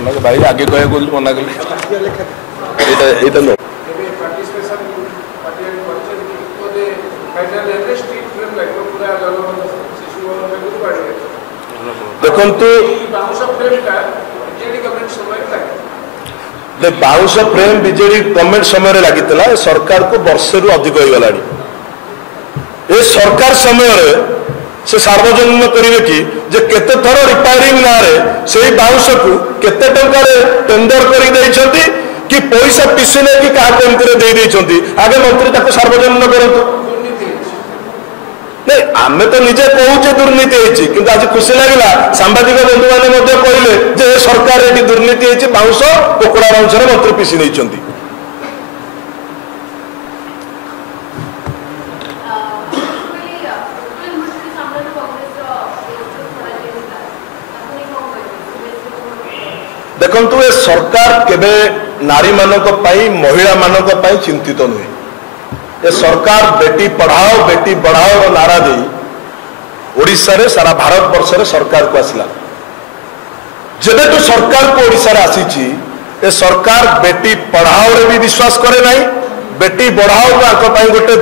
मना भाई आगे कहे मना कले देखु बाउंस फ्रेम बीजेडी गवर्नमेंट समय लगी सरकार को वर्षे रु अधिक हो गला ये सरकार समय से सार्वजनिक करेंगे कि जे केते थर रिपेयरिंग ना रे से बाउंस को केते टंका टेंडर कर कि पैसा पिसी नहीं क्या आगे मंत्री ताको सार्वजनिक करतु नहीं आमे तो निजे कहूचे दुर्नीति होती किंतु आज खुशी लगे सांबादिक बंधु मैंने कहले जे सरकार ये दुर्नीति होती बाउंस कुकुड़ा बाउंस मंत्री पिसी नहीं देखु ये सरकार केबे नारी मानक महिला मानक चिंतित नुहे ये सरकार बेटी पढ़ाओ बेटी बढ़ाओ नारा दे ओडिशा रे सारा भारत वर्ष रे सरकार को आसला जेबेटू सरकार को ओडिशा रे आसीची ये सरकार बेटी पढ़ाओ रे भी विश्वास करे नहीं बेटी बढ़ाओ को गोटे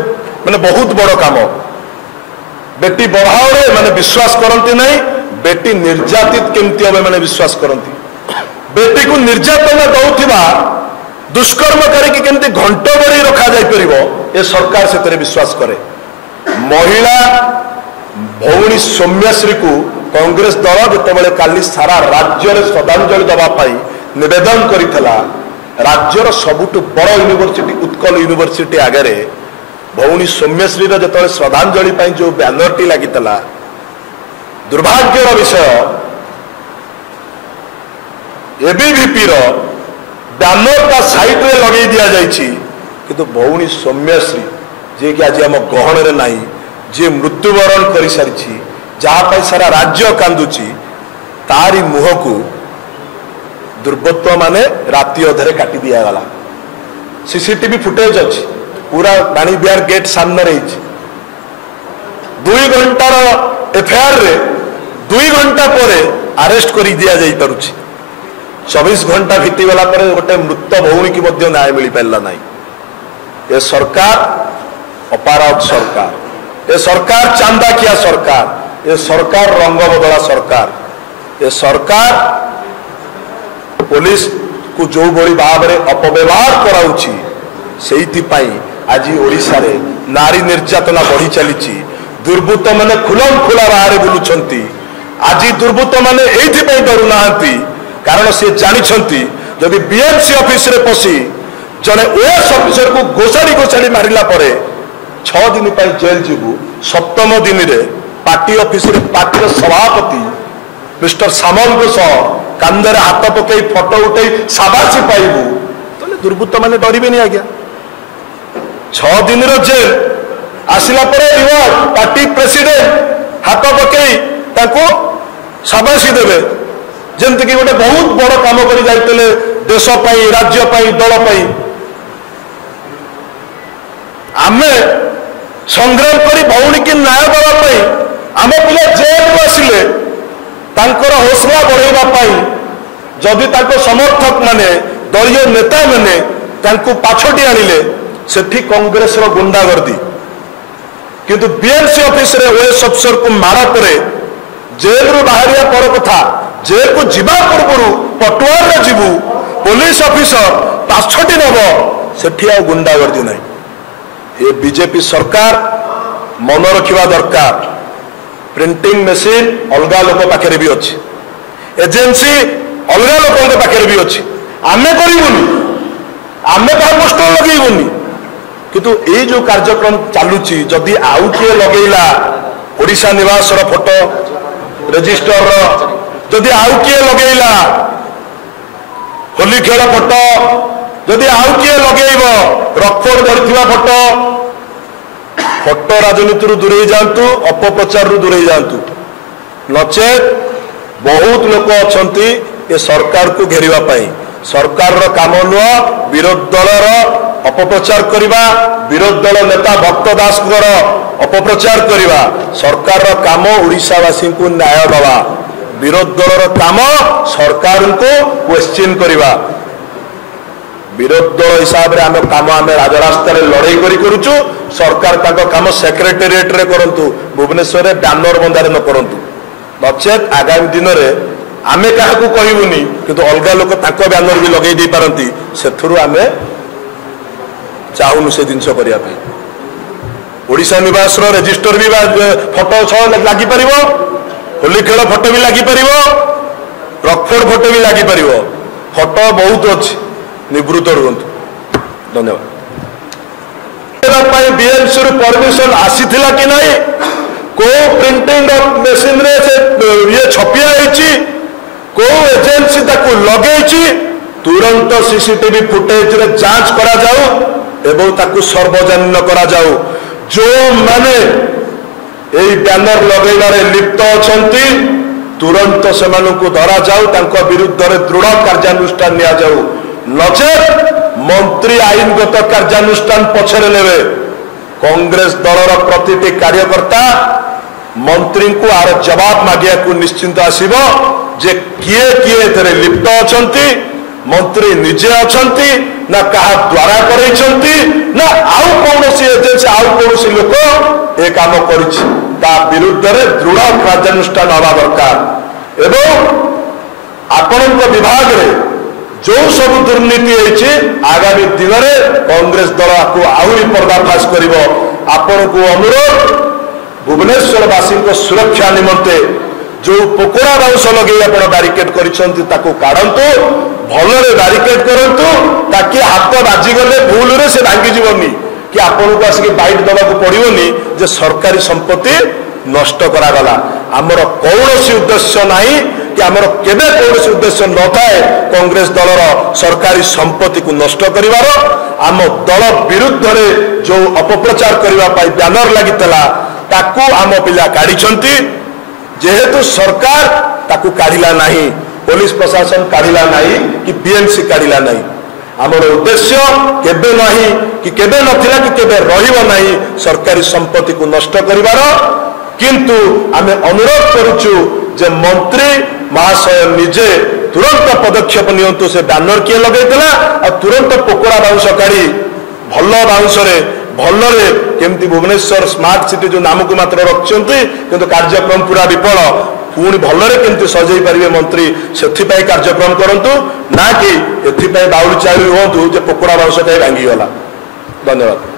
माने बहुत बड़ काम बेटी बढ़ाओ रे माने विश्वास करती नहीं बेटी निर्यातित केमती हमें माने विश्वास करती बेटी को निर्यातना दौथिबा दुष्कर्मकारी की केमती घंट बड़ी रखा जाय परिबो ए सरकार से विश्वास करे महिला भौणी सौम्यश्री को कांग्रेस दल जितेबाला काली सारा राज्य में श्रद्धांजलि दवाई निवेदन करिथला राज्यर सबुठ बड़ यूनिवर्सिटी उत्कल यूनिवर्सिटी आगे भौणी सौम्यश्री जो श्रद्धांजलि जो बैनरटी लगी दुर्भाग्यर विषय एबीवीपी बैनर का साइड में लगे दि जाइए किंतु भौणी सौम्यश्री जे कि आज आम गहन रे नहीं जे मृत्युवरण कर सारी जहाँ सारा राज्य कांदुची तारी मुह को दुर्बृत्त माने राति अधे काटी दिगला सीसीटीवी फुटेज अच्छी पूरा बाणी बिहार गेट सामने रही 2 घंटार एफआईआर रे 2 घंटा पर अरेस्ट कर दिया जाई पारुची 24 घंटा बीतीगला गोटे मृत भौणी की न्याय मिल पारा ना ये सरकार अपराध सरकार ये सरकार चांदाकिया सरकार ये सरकार रंग बदला सरकार ये सरकार पुलिस को जो बड़ी भाव में अपव्यवहार कराउछि सेइथिपाई आज ओडिशा रे नारी निर्यातना बढ़ी चली दुर्बृत्त माने खुलम खुला बाहर बुलुछंती आज दुर्बृत्त माने एइथिपाई डरू नाहंती कारण से जानी जदि बीएमसी ऑफिस रे पसी जड़े ओएस ऑफिसर को गोसाड़ी गोसाड़ी मारिला परे 6 दिन पर जेल जीवु 7म दिन रे पार्टी ऑफिस रे पार्टी सभापति मिस्टर सामंत सह कांदरे हाथ पकई फोटो उठे साबासी पाइबू तो दुर्बृत्त माने डरबे नहीं आज्ञा 6 दिन रो जेल आसिला परे रिवार्ड पार्टी प्रेसिडेंट हाथ पकई ताको साबासी देवे जमती कि गोटे बहुत बड़ काम कर जाते देश राज्य दल आमे संग्राम करी भौणी की न्याय देवाई आम पिला जेल आसिले हौसला बढ़ाई जदि समर्थक माने दलीय नेता माने पाछटी आनिले सेठी कांग्रेस गुंडागर्दी किंतु बीएमसी ऑफिस रे ओएस अफिसर को मारा परे जेल रु बाहरिया पर कथा जेल को जीवा पूर्व पटुआर रे जीवु पुलिस ऑफिसर पाछटी नब सेठी आ गुंडागर्दी नहीं ये बीजेपी सरकार मन रखा दरकार प्रिंटिंग मशीन अलग लोक पाखे भी अच्छी एजेंसी अलग लोक पाखे भी अच्छी आमे करूनी आमे क्या पोस्टर लगेबुनि किंतु ये जो कार्यक्रम चलुची जदि आउ किए लगेला ओडिशा निवास फोटो रजिस्टर जदि आउ किए लगेला होली खेल फोटो जदि आउ किए लगेब रक्फोर्ड धरी फोटो फोटो राजनीति दूरे जातु अपप्रचार दूरे जातु नचेत बहुत लोक अच्छा ये सरकार को घेरिबा पाई सरकार काम नुह विरोध दलर अपप्रचार करवा विरोध दल नेता भक्त दास अपप्रचार करवा सरकार काम ओडिशावासी को न्याय दवा विरोध दलर काम सरकार को क्वेश्चन करवा विरोध दल हिसाब से आम कम आम राजरास्त लड़ाई करुचु सरकार काम सेक्रेटेरिएट रे करंतु भुवनेश्वर बैनर बंधारे न करंतु नचेत आगामी दिन में आमे क्या कहबुनी किंतु अलग लोक बैनर भी लगे दे पारती से आम चाहूनु से जिनस करने ओडिशा निवास रेजिस्टर भी फोटो लगी पार होली खेल फोटो भी लगी पार रकफोर्ड फोटो भी लगी पार फोटो बहुत अच्छी निवृत्त रुहतु धन्यवाद बीएमसी परमिशन आसी कि नहीं को प्रिंटिंग मेसीन रे से ये छपिया को एजेंसी लगे तुरंत सीसीटीवी फुटेज रे जांच करा जाऊ एवं ताकू सर्वजनीन करा जाऊ जो माने एई बैनर लगेबारे लिप्त अछंती तुरंत सेमानकु धरा जाऊ तांको विरुद्ध रे दृढ़ कार्यानुष्ठान निया जाऊ नचेत मंत्री आईनगत कार्यानुष्ठान पछरे लेबे कांग्रेस दलर प्रतिटी कार्यकर्ता मंत्री को आर जवाब मागिया को निश्चिंत आसीबो जे किए किए एथरे लिप्त अछंती मंत्री निजे अछंती ना कहा द्वारा करैछंती ना आउ कोनोसी एजेंसी आउ कोनोसी लोक ए काम करिछि ता विरुद्ध रे दृढ़ कार्यानुष्ठान हवा दरकार एवं आपनक विभाग रे जो सब दुर्नीति है आगामी दिन में कांग्रेस दल को आहरी पर्दाफाश कर आपण को अनुरोध भुवनेश्वरवासी सुरक्षा निमंते जो पोकोड़ा बाउंस लगे आप बारिकेड काढ़तु भलरे बारिकेड करूँ ताकि हाथ बाजिगले भूल से भांगी कि आपन को आसिक बाइट दबा पड़ोनी जे सरकारी संपत्ति नष्ट करागला आमर कौन उद्देश्य नहीं कि आमर केबे कौन उद्देश्य न थाए कांग्रेस दलर सरकारी संपत्ति को नष्ट करिवार आम दल विरुद्ध रे जो अपप्रचार करबा पाई बैनर लागितला ताकू आम पिला काढिछंती जेहेतु सरकार ताकू काढिला नहीं पुलिस प्रशासन काढिला नहीं कि बीएमसी काढिला नहीं आमर उद्देश्य केबे नहीं कि केबे नथिला कि केबे रहिबो नहीं सरकारी संपत्ति को नष्ट करिवार किंतु आमे अनुरोध करुचु जे मंत्री महाशय निजे तुरंत पदक्षेप नियंतु से बैनर किए लगेला और तुरंत पोकोड़ा बाउंस काढ़ी भल बाउंस भलरे केमती भुवनेश्वर स्मार्ट सिटी जो नाम को मात्र रखिंट किंतु कार्यक्रम पूरा विफल पुणी भलरे केमती सजई पारे मंत्री से कार्यक्रम करूँ ना कि एथि बाउली चाउली हूँ जे पोकोड़ा बाउंस कहीं भांगी गला धन्यवाद।